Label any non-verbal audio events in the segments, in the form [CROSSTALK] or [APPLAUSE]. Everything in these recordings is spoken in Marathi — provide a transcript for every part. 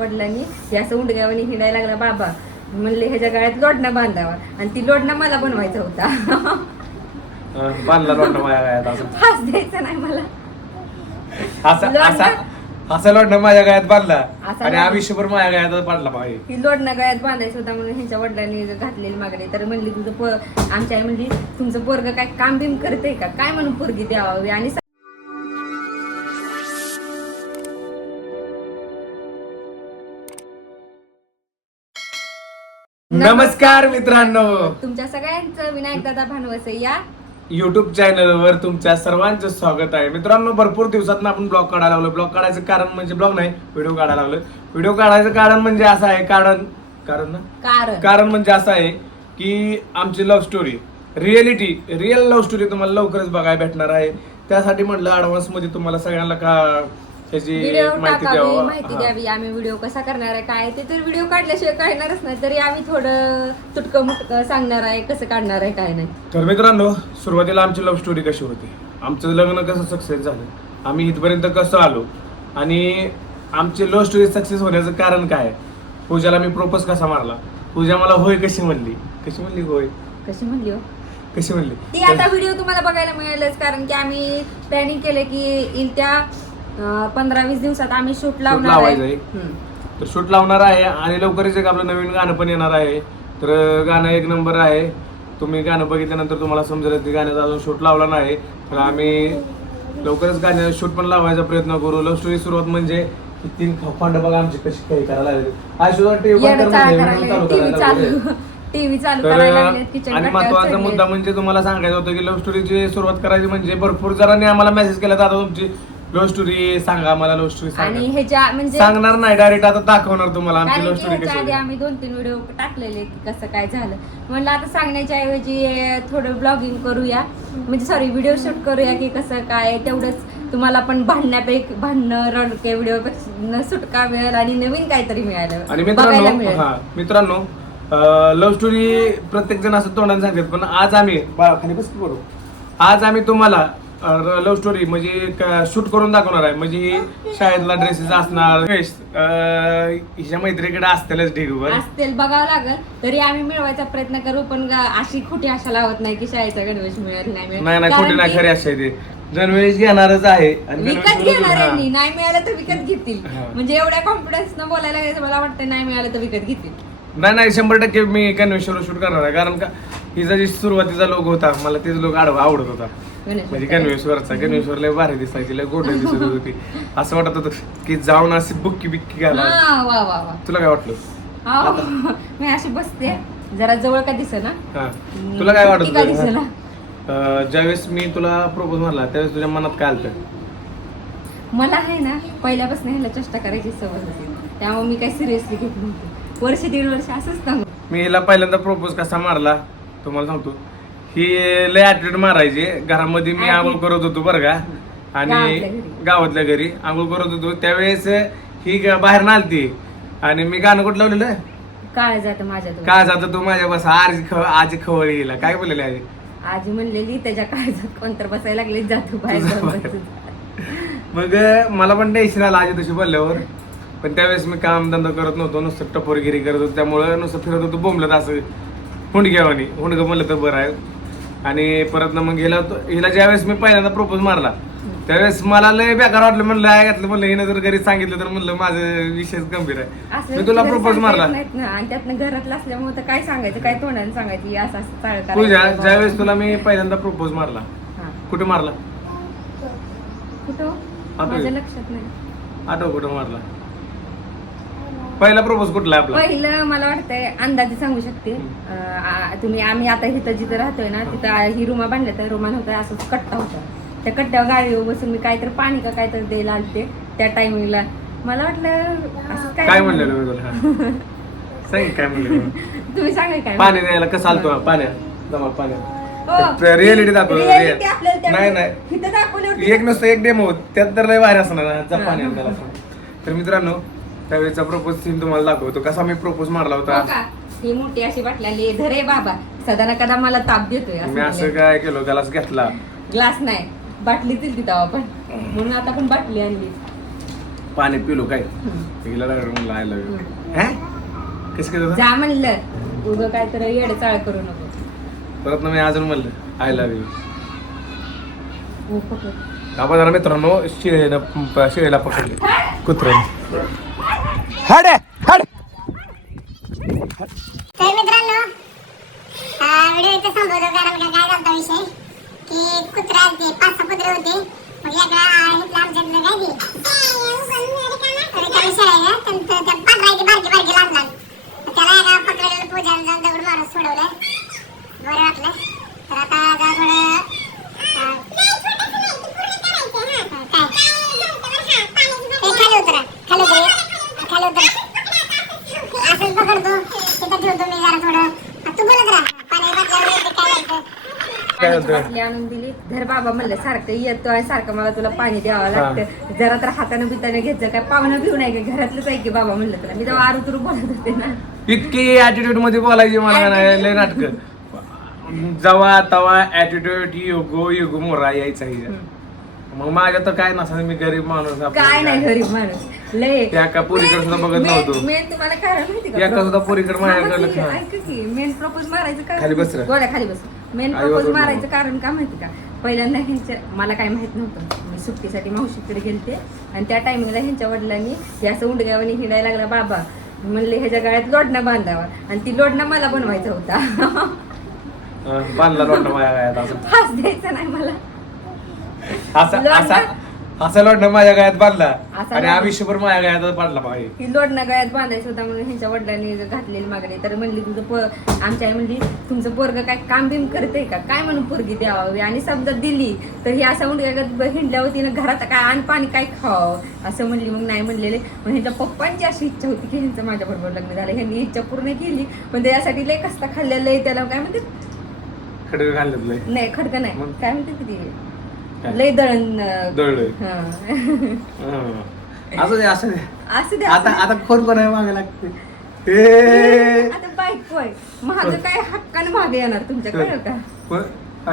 वडिलांनी हे असं उंडगावानी हिंडायला लागला बाबा. म्हणले ह्याच्या गळ्यात लोडणं बांधावा. आणि ती लोडणं मला बनवायचा होता. बांधला लोटणं माझ्या गायात असं. फास द्यायचा नाही मला. असा? असा असा लोटणं माझ्या गायात बांधला. असा आणि? आयुष्यभर माझ्या गायात बांधला पाहिजे ती लोडणं गळ्यात बांधायचं होता म्हणून ह्यांच्या वडिलांनी घातलेली मागणी. तर म्हणली तुझं पो आमच्या आई म्हणली तुमचं पोरग काय काम बिम करते का? काय म्हणून पोरगी द्यावी आणि नमस्कार मित्रांनो. तुमच्या सगळ्यांचं विनायक दादा भानवसे या. युट्यूब चॅनलवर तुमच्या सर्वांचं स्वागत आहे. मित्रांनो भरपूर दिवसात आपण ब्लॉग काढायला लागलो ब्लॉग काढायचं कारण म्हणजे ब्लॉग नाही व्हिडिओ काढायला लागलो व्हिडिओ काढायचं कारण म्हणजे असं आहे कारण कारण ना? कारण. म्हणजे असं आहे की आमची love story reality real love story तुम्हाला लवकरच बघायला भेटणार आहे. त्यासाठी म्हटलं ऍडव्हान्समध्ये तुम्हाला सगळ्यांना का त्याची व्हिडिओ माहिती टाकावी द्यावं. माहिती हा. द्यावी आम्ही व्हिडिओ कसा करणार आहे काय ते तर व्हिडिओ काढल्याशिवाय कळणारच नाही तरी आम्ही थोडं तुटकं मुटकं सांगणार आहे कसं काढणार आहे काय नाही. तर मित्रांनो सुरुवातीला आमची लव्ह स्टोरी कशी होती? आमचं लग्न कसं सक्सेस झालं? आम्ही इथपर्यंत कसं आलो? आणि आमची लव्ह स्टोरी सक्सेस होण्याचं कारण काय? आहे? पूजाला मी प्रोपोज कसा मारला? पूजा मला होय कशी म्हणली? कशी म्हणली होय? कशी म्हणली हो? कशी म्हणली? ती आता व्हिडिओ तुम्हाला बघायला मिळेलच कारण की आम्ही प्लॅनिंग केलं की येत्या पंधरा वीस दिवसात आम्ही शूट लावणार आहे. तर शूट लावणार आहे आणि लवकरच एक आपलं नवीन गाणं पण येणार आहे. तर गाणं एक नंबर आहे. तुम्ही गाणं बघितल्यानंतर तुम्हाला समजेल की गाण्याचा अजून शूट लावला नाही. तर आम्ही लवकरच गाण्याचा शूट पण लावायचा प्रयत्न करू. लव्ह स्टोरी सुरुवात म्हणजे तीन खंड बघा आमची कशी काही करायला लागली. आज सुद्धा टीव्ही चालू [LAUGHS] चालू. आणि महत्त्वाचा मुद्दा म्हणजे तुम्हाला सांगायचं होतं की लव्ह स्टोरीची सुरुवात करायची म्हणजे भरपूर जणांनी आम्हाला मेसेज केला दादा तुमची लव्ह स्टोरी सांगा मला लव्ह स्टोरी आणि सांगा ह्याच्या म्हणजे सांगणार नाही डायरेक्ट आता दाखवणार तुम्हाला आमची कारण लव्ह की स्टोरी ह्याच्या आधी. आम्ही दोन तीन व्हिडिओ टाकलेले की कसं काय झालं. म्हणलं आता सांगण्याच्या ऐवजी अं, थोडं ब्लॉगिंग करूया. म्हणजे सॉरी व्हिडिओ शूट करूया की कसं काय तेवढंच तुम्हाला पण भांडण्यापैकी भांडणं रडके व्हिडिओ सुटका मिळेल आणि नवीन काहीतरी मिळालं. आणि बघायला मित्रांनो मिळेल. हा मित्रांनो लव्ह स्टोरी प्रत्येक जण असं तोंडाने सांगतात पण आज आम्ही बा- खाली बस की बरोबर आज आम्ही तुम्हाला लव्ह स्टोरी म्हणजे शूट करून दाखवणार आहे. म्हणजे शाळेतला ड्रेसेस असणार हिच्या मैत्रीकडे असतीलच ढिगवर असतील बघावं लागेल. तरी आम्ही मिळवायचा प्रयत्न करू पण अशी खोटी आशा लावत नाही की शाळेचा गणवेश मिळेल नाही नाही खोटी नाही खरी ते. गणवेश घेणारच आहे आणि विकत घेणार नाही मिळालं तर विकत घेतील. म्हणजे एवढ्या कॉन्फिडन्स न बोलायला मला वाटतं नाही मिळालं तर विकत घेतील. नाही नाही शंभर टक्के मी गणवेशवर शूट करणार आहे. कारण का हिचा जी सुरुवातीचा लोक होता मला तेच लोक आवडत होता. म्हणजे गणवेश्वरचा. गणवेश्वर लय भारी दिसायची लय गोड दिसत होती असं वाटत होतं की जाऊन अशी बुक्की बिक्की घाला. वा वा वा. तुला काय वाटलं? मी अशी बसते. जरा जवळ का दिसे ना तुला काय वाटत ज्यावेळेस मी तुला प्रपोज मारला त्यावेळेस तुझ्या मनात काय आलं मला आहे ना पहिल्यापासून ह्याला चेष्टा करायची सवय होती. त्यामुळे मी काही सिरियसली घेत नव्हते. वर्ष दीड वर्ष असंच ना मी हिला पहिल्यांदा प्रपोज कसा मारला? तुम्हाला सांगतो. ही लय ऍटिट्यूड मारायची. घरामध्ये मी आंघोळ करत होतो बरं का. आणि गावातल्या घरी. आंघोळ करत होतो. त्यावेळेस ही ग- बाहेर नालती आणि मी गाणं कुठं लावलेलं? काळ जात माझ्या काय जातं तू माझ्या बस आजी आजी खवळ गेला काय बोललेलं आहे आजी म्हणलेली त्याच्या काळजात कोणतर बसायला लागले जातो बाहेर जाऊन. बसू. मग मला पण टेन्शन आलं आजी तशी बोलल्यावर. पण त्यावेळेस मी काम धंदा करत नव्हतो. नुसतं टपोरगिरी करत होतो. त्यामुळं नुसतं फिरत होतो बोंबलत असं. हुंडग्यावानी हुंडगं म्हणलं तर बरं आहे. आणि परत ना मग हिला हिला ज्यावेळेस मी पहिल्यांदा प्रपोज मारला त्यावेळेस मला लय बेकार वाटलं. म्हणलं आहे घातलं. म्हणलं हिनं जर घरी सांगितलं तर म्हणलं माझं विशेष गंभीर आहे. मी तुला प्रपोज मारला. आणि त्यातनं घरातलं असल्यामुळे तर काय सांगायचं? काय तोंडाने सांगायचं? असं असं. पूजा ज्यावेळेस तुला मी पहिल्यांदा प्रपोज मारला. कुठे मारला? कुठं? माझ्या. लक्षात नाही. आठव कुठं मारला? पहिला प्रपोज कुठला आहे आपला? पहिलं मला वाटतंय अंदाजे सांगू शकते. अं, आ- तुम्ही आम्ही आता इथं जिथं राहतोय ना तिथं ही. रुमा बांधल्या तर रुमा नव्हता असंच कट्टा होता. त्या कट्ट्यावर गाडीवर बसून मी काहीतरी पाणी का काहीतरी द्यायला आलते त्या टायमिंगला मला वाटलं असं काय काय म्हणलेलं मी तुला. सांग काय म्हणलेलं [LAUGHS] तुम्ही सांगा काय पाणी द्यायला कसं आलतो? पाण्यात. जमा हो. पाण्यात रिअलिटी दाखव Reality आपल्याला त्या- नाही नाही. इथं एक नुसतं एक डेमो त्यात तर लय भारी असणार ना, त्याला. तर मित्रांनो त्यावेळेचा प्रपोज सीन तुम्हाला दाखवतो. कसा मी प्रपोज मारला हो होता का? ही मोठी अशी बाटली धरे बाबा. सदा कदा मला ताप देतोय मी असं काय केलं? त्यालाच घेतला. ग्लास नाही. बाटली दिली तिथं आपण. म्हणून आता पण बाटली आणली. पाणी पिलो काय. तिला म्हणलं आय लव्ह हा? कसं काय जा म्हणलं. उगं काय तर येडे चाळ करू नको. परत ना मी अजून म्हणलं आय लव्ह यू हो. आपण जरा मित्रांनो. शिळेला शिळेला पकडले. कुत्र्याने. हड हड. तर मित्रांनो व्हिडिओ इथे संपवतो कारण का काय झालता विषय? की कुत्रा आलते पाच सहा कुत्रे होते. मग एका इथलं आमच्यातलं काय ते? रिकामी शेळ्या आहे, त्यांचं त्या पांढरायची बारकी बारकी लहान लहान मग त्याला एका पकडलेलं पूजाला जाऊन दगड मारून सोडवलं बरं वाटलं. तर आता जरा थोडं काय खाली उतरा खाली उतरा. खाली उतरा असंच पकडतो. तिथं ठेवतो मी जरा थोडं. आ, तू बोलत राहा. पाणी बदलावर येते काय जायचं काय पाण्याची होतं बाटली आणून दिली. धर बाबा म्हणलं सारखं येतो आणि सारखं मला तुला पाणी द्यावं लागतं. जरा तर हातानं बिताने घेतलं काय पाहुणं भिऊ नाही का? घरातलंच आहे की बाबा म्हणलं तुला. मी तेव्हा आरू तुरू बोलत होते ना. इतकी ऍटिट्यूडमध्ये बोलायची मला नाही लय नाटक. जवा तवा ऍटिट्यूड युगो युगो मोरा यायचा ही. मग माझ्या तर काय नसा मी गरीब माणूस आपलं काय नाही गरीब माणूस. लय त्या का पोरीकडे सुद्धा बघत नव्हतो मेन तुम्हाला काय माहिती या का सुद्धा पोरीकडे माझ्याकडे लक्ष नाही. ऐका की मेन प्रपोज मारायचं कारण खाली बस रे. गोळ्या खाली बस मेन आई प्रपोज बाबा मारायचं बोलू. कारण का माहिती का पहिल्यांदा ह्यांच्या मला काय माहीत नव्हतं मी सुट्टीसाठी मावशीकडे गेलते आणि त्या टायमिंगला ह्यांच्या वडिलांनी हे असं उंडगावाने हिंडायला लागला बाबा म्हणले ह्याच्या गळ्यात लोडणं बांधावा आणि ती लोडणं मला बनवायचा होता अं, बांधला लोटणं माझ्या गायात असं फास द्यायचा नाही मला असा? असा असा लोटणं माझ्या गायात बांधला. असा आणि लोटणं? आयुष्यभर माझ्या गायात बांधला पाहिजे ही लोडणं गळ्यात बांधायचं होता म्हणून ह्यांच्या वडिलांनी घातलेली मागणी. तर म्हणली तुझं पो आमच्या आई म्हणली तुमचं पोरग काय काम बिम करते का? काय म्हणून पोरगी द्यावी आणि समजा दिली तर ही असं म्हणजे हिंडल्यावर तिनं घरात काय आण पाणी काय खावं असं म्हणली मग नाही म्हणलेले. मग ह्यांच्या पप्पांची अशी इच्छा होती की ह्यांचं माझ्याबरोबर लग्न झालं. ह्यांनी इच्छा पूर्ण केली. पण त्याच्यासाठी लय कष्ट खाल्लेलं आहे त्याला काय म्हणते खडक घालत नाही खडकं नाही. मग? काय म्हणते किती? लय दळण दळलंय. हा. [LAUGHS] हं. असं दे असं दे. असं दे आता. आता कोण आहे मागे लागते. ए आता बायको आहे महाग काय हक्काने मागे येणार तुमच्या कळलं का?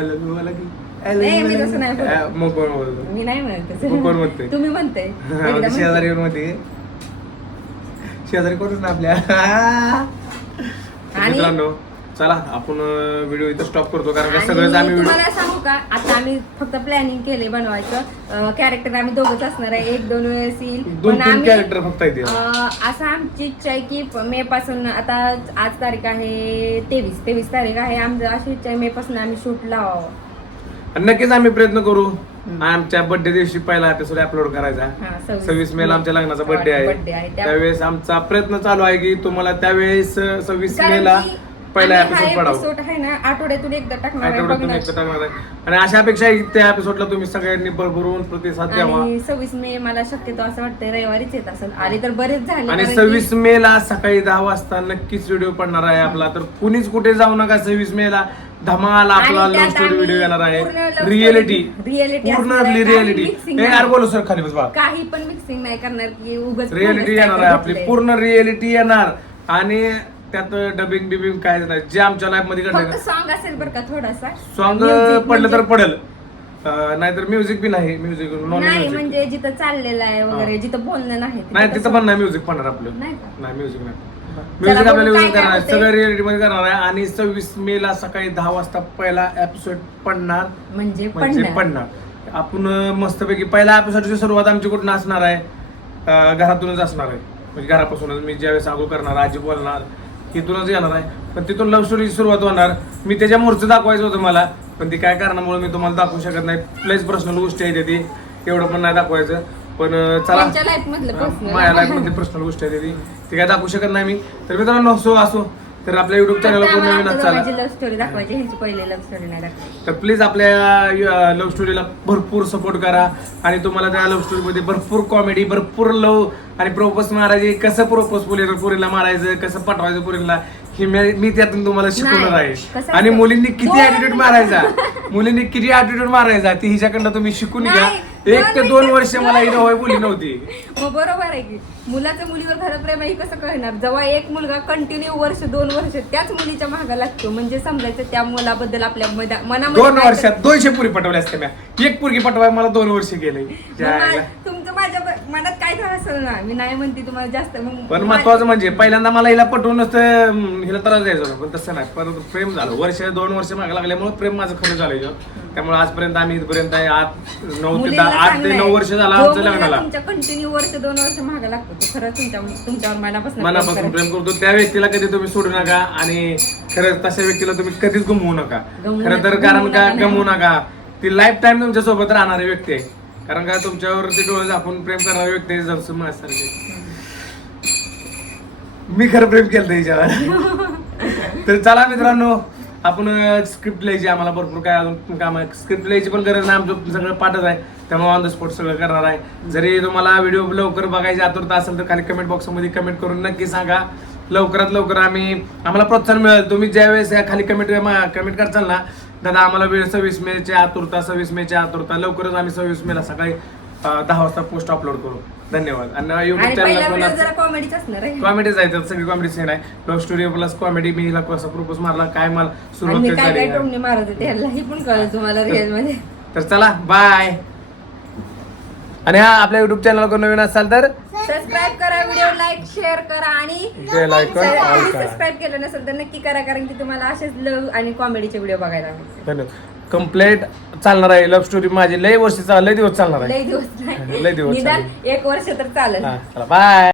you मला की. मी मला तसं की? नाही मग कोण बोलतो. मी नाही म्हणत कोण म्हणते? तुम्ही म्हणते. शेजारी. येऊन शेजारी कोणच ना आपल्या. मित्रांनो चला आपण व्हिडिओ इथं स्टॉप करतो कारण का आणि सगळंच आम्ही तुम्हाला सांगू का? आता आम्ही फक्त प्लॅनिंग केले बनवायचं. कॅरेक्टर आम्ही दोघच असणार आहे. एक दोन वेळेस येईल. दोन तीन कॅरेक्टर फक्त अं, असं आमची इच्छा आहे की मे पासून आता आज तारीख आहे तेवीस. तेवीस तारीख आहे. आमचं अशी इच्छा आहे मे पासून आम्ही शूट लावावं. आणि नक्कीच आम्ही प्रयत्न करू. आमच्या बर्थडे दिवशी पहिला एपिसोड अपलोड करायचा. हा, सव्वीस मे ला आमच्या लग्नाचा बर्थडे आहे. आहे. त्या- त्यावेळेस आमचा प्रयत्न चालू आहे की तुम्हाला त्यावेळेस सव्वीस कारण मे ला की पहिला आम्ही हा एपिसोड पडावं. episode आहे ना आठवड्यातून एकदा टाकणार आहे, आठवड्यातून बघणार. एकदा टाकणार आहे. आणि अशा अपेक्षा आहे की त्या एपिसोडला तुम्ही सगळ्यांनी भरभरून प्रतिसाद द्यावा. आणि सव्वीस मे मला शक्यतो असं वाटतं रविवारीच येत असेल. आले तर बरेच झाले आणि कारण की- सव्वीस मे ला सकाळी दहा वाजता नक्कीच व्हिडिओ पडणार आहे आपला. तर कुणीच कुठे जाऊ नका सव्वीस मे ला. धमाल आपला लव्ह त्यात स्टोरी आम्ही व्हिडिओ येणार पूर्ण आहे story- reality. पूर्ण असणार आहे. mixing हे नाही. यार बोलो सर खाली बस काही पण मिक्सिंग नाही करणार की उगाच रिअलिटी येणार आहे आपली. पूर्ण रिअलिटी येणार. आणि त्यात डबिंग बिबिंग काय नाही. जे आमच्या लाईफमध्ये घडलं सॉन्ग असेल बरं का थोडासा. सॉन्ग Music पडलं तर म्हणजे- पडेल. नाहीतर म्युझिक बी नाही. म्युझिक नॉन नाही म्युझिक म्हणजे जिथं चाललेलं आहे वगैरे जिथं बोलणं नाही नाही तिथं पण नाही म्युझिक पडणार आपलं. नाही म्युझिक नाही म्युझिक आपल्याला यूज करणार आहे. सगळं रिअलिटी मध्ये करणार आहे. आणि सव्वीस मे ला सकाळी दहा वाजता पहिला एपिसोड पडणार. म्हणजे म्हणजे पडणार. आपण मस्तपैकी पहिल्या एपिसोडची सुरुवात आमची कुठून असणार आहे? घरातूनच असणार आहे. म्हणजे घरापासूनच. मी ज्यावेळेस अगो करणार आजी बोलणार. तिथूनच येणार आहे. पण तिथून लव्ह स्टोरीची सुरुवात होणार. मी त्याच्या मोर्चं दाखवायचं होतं मला पण ती काय कारणामुळे मी तुम्हाला दाखवू शकत नाही. प्लेस पर्सनल गोष्टी आहे ती. एवढं पण नाही दाखवायचं. पण चला. माझ्या लाईफ पर्सनल गोष्ट आहे ती. ती काय दाखवू शकत नाही मी. तर मित्रांनो असो असो. तर आपल्या युट्यूब चॅनल कोण नवीन असाल लव्ह स्टोरी दाखवायची ह्यांची पहिले लव्ह स्टोरी नाही दाखवायची तर प्लीज आपल्या लव्ह स्टोरीला भरपूर सपोर्ट करा आणि तुम्हाला त्या लव्ह स्टोरीमध्ये भरपूर कॉमेडी भरपूर लव आणि प्रोपोज मारायचे कसं प्रोपोज पुरीला पुरीला मारायचं कसं पटवायचं पुरीला हे मी मी त्यातून तुम्हाला शिकवणार. आहे कसं आणि? मुलींनी किती ऍटिट्यूड. मारायचा [LAUGHS] मुलींनी किती ऍटिट्यूड मारायचा ती हिच्याकडनं तुम्ही शिकून घ्या नाही, एक ते दोन. वर्ष मला हिनं होय बोली नव्हती. [LAUGHS] मग बरोबर आहे की. मुलाचं मुलीवर खरं प्रेम आहे हे कसं कळणार? जेव्हा एक मुलगा कंटिन्यू वर्ष दोन वर्ष त्याच मुलीच्या मागे लागतो. म्हणजे समजायचं त्या मुलाबद्दल आपल्या मनामध्ये दोन वर्षात दोनशे पुरी पटवल्या असत्या म्या. एक पुरगी पटवाय मला दोन वर्ष गेले. मग मा- तुमचं माझ्या ब- मनात काय झालं असेल ना? मी नाही म्हणते तुम्हाला जास्त. मग पण महत्वाचं म्हणजे पहिल्यांदा मला हिला पटवून नसतं अं, हिला त्रास द्यायचा होता. पण तसं नाही. परत प्रेम झालं. वर्ष दोन वर्ष मागे लागल्यामुळे प्रेम माझं खरं झालं हिच्यावर. त्यामुळे आजपर्यंत आम्ही इथपर्यंत आहे. आठ नऊ ते दहा आठ ते नऊ. वर्ष झालं जो आमचं मुलगा लग्नाला. तुमच्या कंटिन्यू वर्ष दोन वर्ष महाग लागतो तो खरंच तुमच्या तुमच्यावर मनापासून मनापासून. प्रेम करतो. त्या व्यक्तीला कधी तुम्ही सोडू नका आणि खरंच तशा व्यक्तीला तुम्ही कधीच गमवू नका. खरं तर कारण का. गमवू नका? ती लाईफ टाईम तुमच्यासोबत राहणारी व्यक्ती आहे. कारण का तुमच्यावर ते डोळे झाकून प्रेम करणारी व्यक्ती जसं माझ्यासारखे मी खरं प्रेम केलं त्याच्यावर [LAUGHS] तर चला मित्रांनो आपण स्क्रिप्ट लिहायची आम्हाला भरपूर काय अजून काम आहे स्क्रिप्ट लिहायची पण गरज नाही आमचं सगळं पाठच आहे. त्यामुळे ऑन द स्पॉट सगळं करणार आहे. जरी तुम्हाला व्हिडिओ लवकर बघायची आतुरता असेल तर खाली कमेंट बॉक्समध्ये कमेंट करून नक्की सांगा. लवकरात लवकर आम्ही आम्हाला प्रोत्साहन मिळेल. तुम्ही ज्या वेळेस या खाली कमेंट कमेंट करताल ना दादा आम्हाला वेळ सव्वीस मेच्या आतुरता सव्वीस मेच्या आतुरता लवकरच आम्ही सव्वीस मेला सकाळी दहा वाजता पोस्ट अपलोड करू. धन्यवाद. आणि आणि पहिला व्हिडिओ कॉमेडीच असणार आहे. त्यात सगळी कॉमेडी सीन आहे. लव्ह स्टोरी प्लस कॉमेडी मी हिला कसा प्रपोज मारला काय मला आणि सुरुवात मी काय काय झाली टोमणे मारत होते ह्यालाही पण कळलं तुम्हाला रिअलमध्ये. तर चला बाय आणि हा आपल्या युट्यूब चॅनल वर नवीन असाल तर सबस्क्राईब करा व्हिडिओ लाईक शेअर करा आणि बेल आयकॉन ऑल करा. सबस्क्राईब केलं नसेल तर नक्की करा कारण की तुम्हाला असेच लव आणि कॉमेडीचे व्हिडिओ बघायला मिळतील धन्यवाद. कम्प्लेट चालणार आहे. लव्ह स्टोरी माझी. लय वर्ष चाल लय दिवस चालणार आहे. लय दिवस नाही. लय दिवस निदान एक वर्ष तर चालेल. हा, चला. बाय